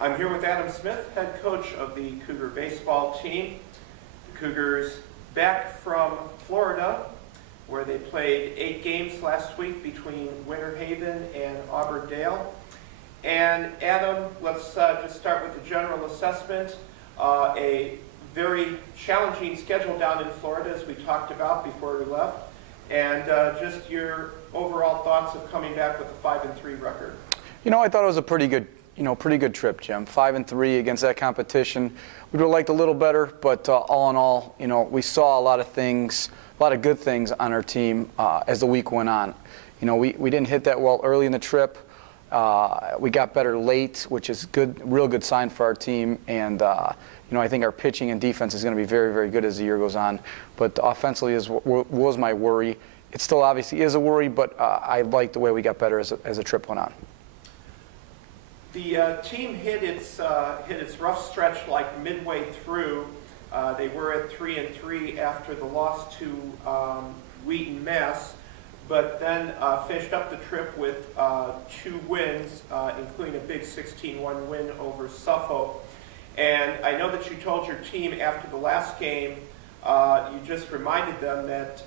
I'm here with Adam Smith, head coach of the Cougar baseball team. The Cougars back from Florida, where they played 8 games last week between Winter Haven and Auburndale. And Adam, let's just start with the general assessment. A very challenging schedule down in Florida, as we talked about before we left, and just your overall thoughts of coming back with a 5-3 record. You know, I thought it was a pretty good trip, Jim. 5-3 against that competition. We would have liked a little better, but all in all, we saw a lot of things, a lot of good things on our team as the week went on. We didn't hit that well early in the trip. We got better late, which is good, real good sign for our team. And I think our pitching and defense is going to be very, very good as the year goes on. But offensively was my worry. It still obviously is a worry, but I like the way we got better as the trip went on. The team hit its rough stretch like midway through. They were at 3-3 after the loss to Wheaton, Mass, but then finished up the trip with 2 wins, including a big 16-1 win over Suffolk. And I know that you told your team after the last game, you just reminded them that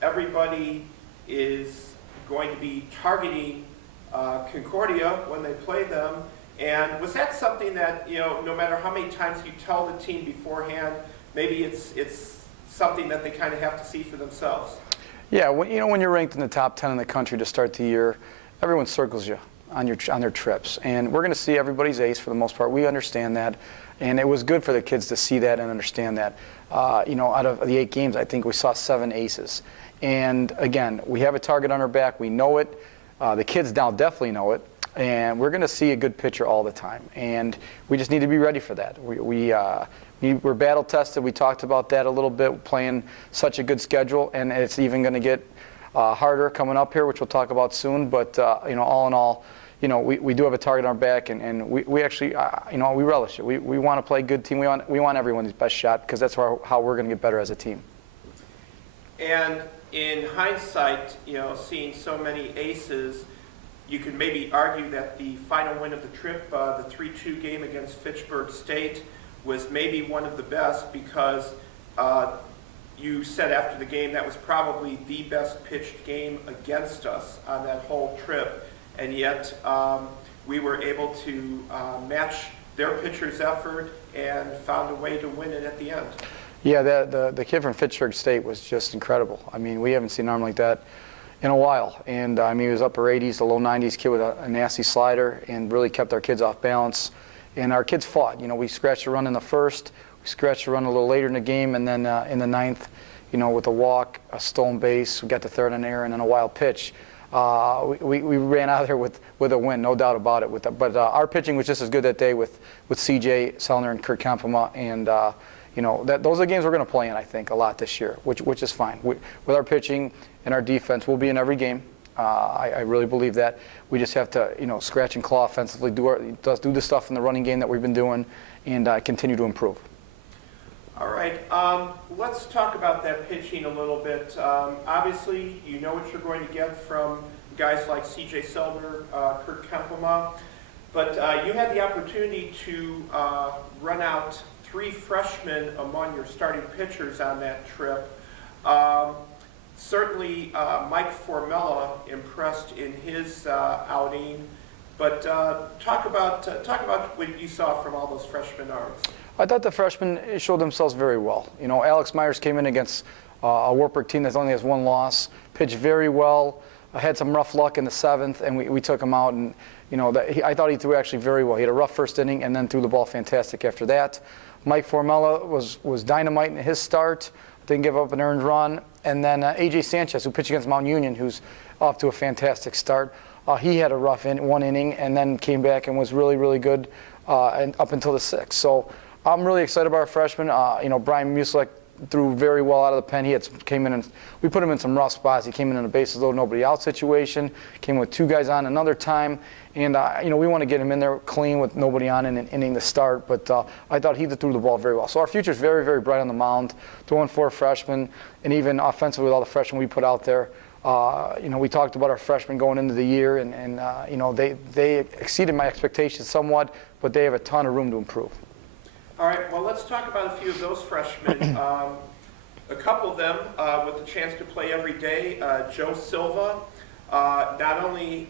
everybody is going to be targeting Concordia when they play them. And was that something that, no matter how many times you tell the team beforehand, maybe it's something that they kind of have to see for themselves? Yeah, when you're ranked in the top 10 in the country to start the year, everyone circles you on their trips. And we're going to see everybody's ace for the most part. We understand that. And it was good for the kids to see that and understand that. Out of the 8 games, I think we saw 7 aces. And again, we have a target on our back. We know it. The kids now definitely know it. And we're going to see a good pitcher all the time. And we just need to be ready for that. We're battle tested. We talked about that a little bit, playing such a good schedule. And it's even going to get harder coming up here, which we'll talk about soon. But, all in all, we do have a target on our back. And we actually, we relish it. We want to play a good team. We want everyone's best shot because that's how we're going to get better as a team. And in hindsight, seeing so many aces, you could maybe argue that the final win of the trip, the 3-2 game against Fitchburg State, was maybe one of the best because you said after the game that was probably the best pitched game against us on that whole trip. And yet we were able to match their pitcher's effort and found a way to win it at the end. Yeah, the kid from Fitchburg State was just incredible. I mean, we haven't seen an arm like that in a while. And he was upper 80s to low 90s kid with a nasty slider and really kept our kids off balance. And our kids fought. We scratched a run in the first, we scratched a run a little later in the game, and then in the 9th, with a walk, a stolen base, we got to third on air, and then a wild pitch. We ran out of there with a win, no doubt about it. But our pitching was just as good that day with C.J. Sellner and Kurt Kampema, and those are the games we're going to play in, I think, a lot this year, which is fine. With our pitching and our defense, we'll be in every game. I really believe that. We just have to, scratch and claw offensively, do the stuff in the running game that we've been doing, and continue to improve. All right. Let's talk about that pitching a little bit. Obviously, you know what you're going to get from guys like C.J. Sellner, Kurt Kampema, but you had the opportunity to run out 3 freshmen among your starting pitchers on that trip. Certainly, Mike Formella impressed in his outing, but talk about what you saw from all those freshman arms. I thought the freshmen showed themselves very well. Alex Myers came in against a Wartburg team that only has 1 loss, pitched very well, had some rough luck in the 7th, and we took him out. And I thought he threw actually very well. He had a rough first inning and then threw the ball fantastic after that. Mike Formella was dynamite in his start. Didn't give up an earned run. And then A.J. Sanchez, who pitched against Mount Union, who's off to a fantastic start. He had a rough 1 inning and then came back and was really, really good and up until the 6th. So I'm really excited about our freshmen. Brian Muslek threw very well out of the pen. Came in and we put him in some rough spots. He came in a bases loaded, nobody out situation. Came with 2 guys on another time. And, we want to get him in there clean with nobody on in an inning to start. But I thought he threw the ball very well. So our future is very, very bright on the mound. Throwing 4 freshmen, and even offensively with all the freshmen we put out there, We talked about our freshmen going into the year, and they exceeded my expectations somewhat, but they have a ton of room to improve. All right, well, let's talk about a few of those freshmen. A couple of them with the chance to play every day. Joe Silva not only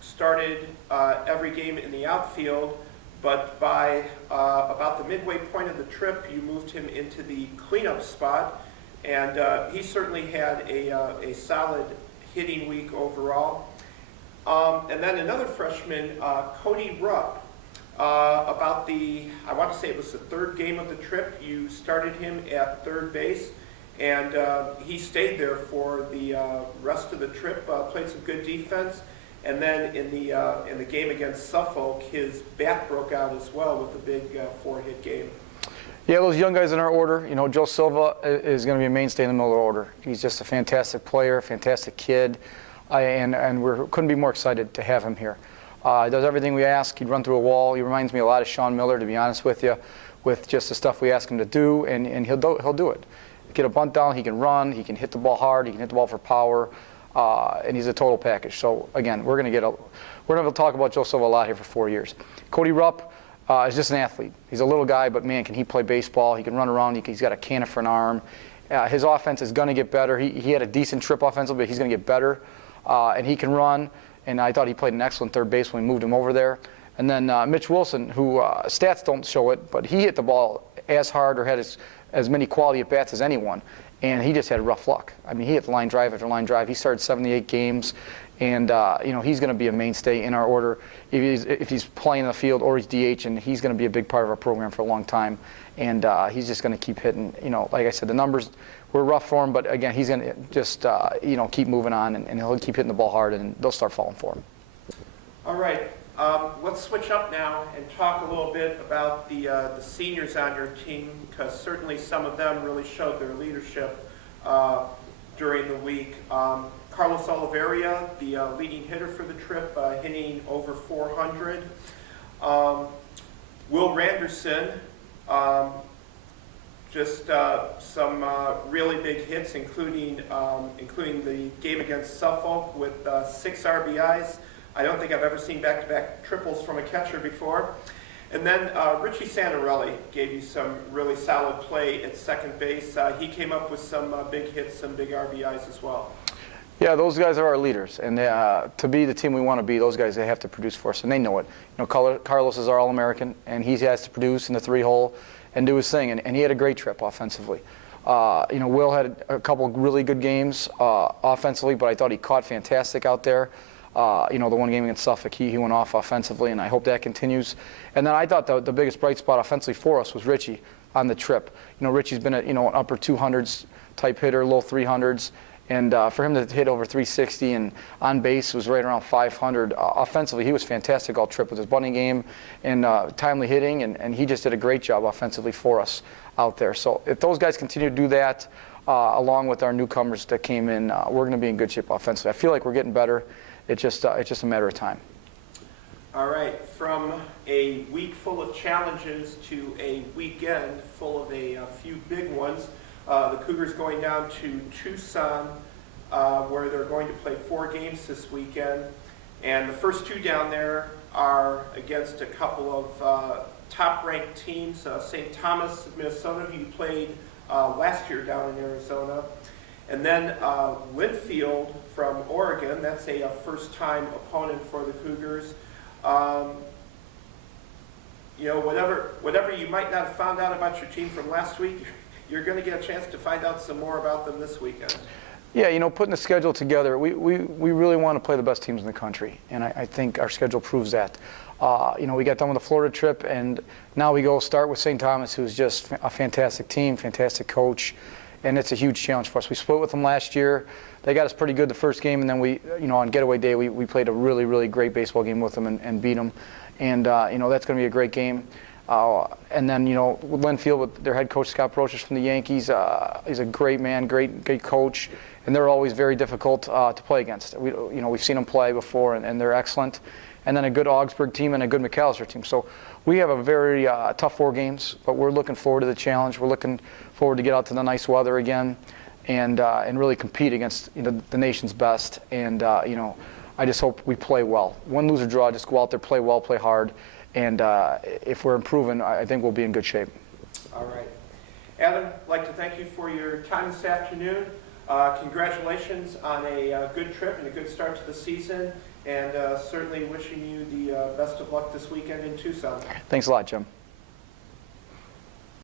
started every game in the outfield, but by about the midway point of the trip, you moved him into the cleanup spot, and he certainly had a solid hitting week overall. And then another freshman, Cody Rupp, I want to say it was the third game of the trip, you started him at third base, and he stayed there for the rest of the trip, played some good defense. And then in the game against Suffolk, his bat broke out as well with a big 4-hit game. Yeah, those young guys in our order, Joe Silva is going to be a mainstay in the middle of the order. He's just a fantastic player, fantastic kid, and we couldn't be more excited to have him here. He does everything we ask. He'd run through a wall. He reminds me a lot of Sean Miller, to be honest with you, with just the stuff we ask him to do, and he'll do it. Get a bunt down, he can run, he can hit the ball hard, he can hit the ball for power. And he's a total package. So again, we're going to talk about Joe Silva a lot here for 4 years. Cody Rupp is just an athlete. He's a little guy, but man, can he play baseball? He can run around. He's got a cannon for an arm. His offense is going to get better. He had a decent trip offensively, but he's going to get better. And he can run. And I thought he played an excellent third base when we moved him over there. And then Mitch Wilson, who stats don't show it, but he hit the ball as hard or had as many quality at bats as anyone. And he just had rough luck. I mean, he hit line drive after line drive. He started 78 games, and he's going to be a mainstay in our order if he's playing in the field or he's DH, and he's going to be a big part of our program for a long time. And he's just going to keep hitting. Like I said, the numbers were rough for him, but again, he's going to just keep moving on, and he'll keep hitting the ball hard, and they'll start falling for him. All right, let's switch up now and talk a little bit about the seniors on your team, because certainly some of them really showed their leadership during the week. Carlos Oliveria, the leading hitter for the trip, hitting over 400. Will Randerson, just some really big hits, including the game against Suffolk with 6 RBIs. I don't think I've ever seen back-to-back triples from a catcher before. And then Richie Santarelli gave you some really solid play at second base. He came up with some big hits, some big RBIs as well. Yeah, those guys are our leaders, and to be the team we want to be, those guys, they have to produce for us, and they know it. Carlos is our All-American, and he has to produce in the 3-hole and do his thing, and he had a great trip offensively. Will had a couple really good games offensively, but I thought he caught fantastic out there. The one game against Suffolk, he went off offensively, and I hope that continues. And then I thought the biggest bright spot offensively for us was Richie on the trip. Richie's been an upper 200s type hitter, low 300s, and for him to hit over 360 and on base was right around 500. Offensively, he was fantastic all trip with his bunting game and timely hitting, and he just did a great job offensively for us out there. So if those guys continue to do that, along with our newcomers that came in, we're going to be in good shape offensively. I feel like we're getting better. It's just a matter of time. All right, from a week full of challenges to a weekend full of a few big ones. The Cougars going down to Tucson, where they're going to play 4 games this weekend. And the first 2 down there are against a couple of top-ranked teams. St. Thomas, Minnesota, who you played last year down in Arizona. And then Linfield from Oregon, that's a first-time opponent for the Cougars. Whatever you might not have found out about your team from last week, you're going to get a chance to find out some more about them this weekend. Yeah, putting the schedule together, we really want to play the best teams in the country, and I think our schedule proves that. We got done with the Florida trip, and now we go start with St. Thomas, who's just a fantastic team, fantastic coach, and it's a huge challenge for us. We split with them last year. They got us pretty good the first game, and then we, on getaway day, we played a really, really great baseball game with them and beat them. And, that's going to be a great game. And then, Linfield with their head coach, Scott Brocious from the Yankees, he's a great man, great coach, and they're always very difficult to play against. We've seen them play before, and they're excellent. And then a good Augsburg team and a good McAllister team. So we have a very tough 4 games, but we're looking forward to the challenge. We're looking forward to get out to the nice weather again. and really compete against the nation's best. And I just hope we play well. Win, lose, or draw, just go out there, play well, play hard, and if we're improving, I think we'll be in good shape. All right. Adam, I'd like to thank you for your time this afternoon. Congratulations on a good trip and a good start to the season, and certainly wishing you the best of luck this weekend in Tucson. Thanks a lot, Jim.